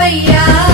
ஐயா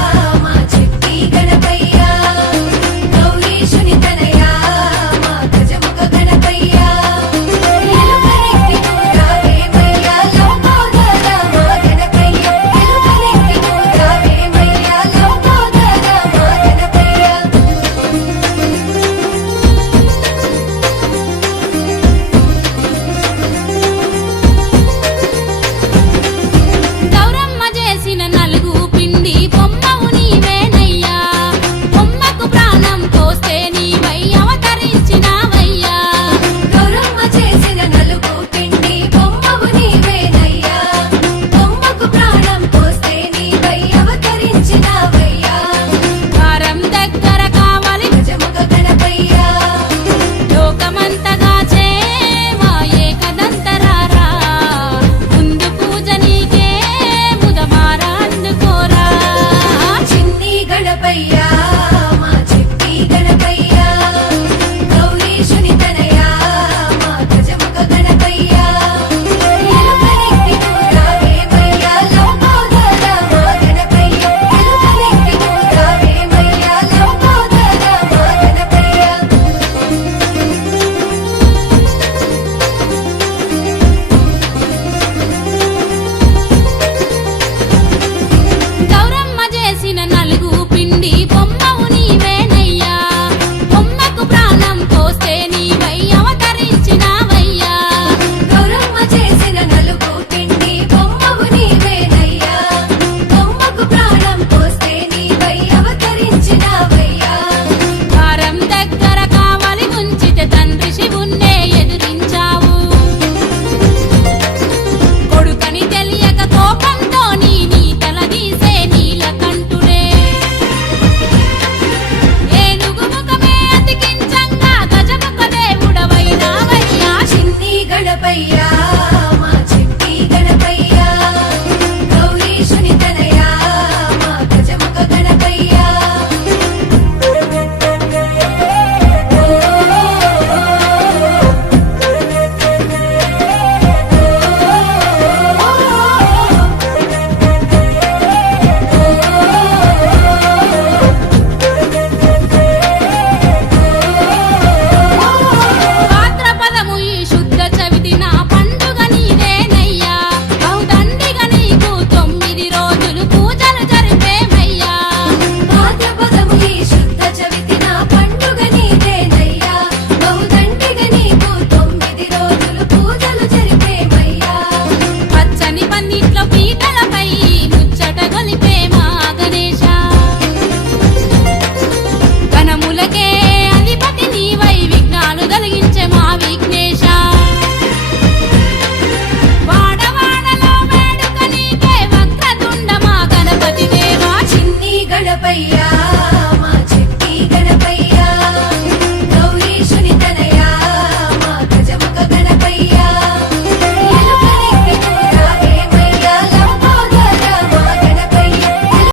గడపయ్యా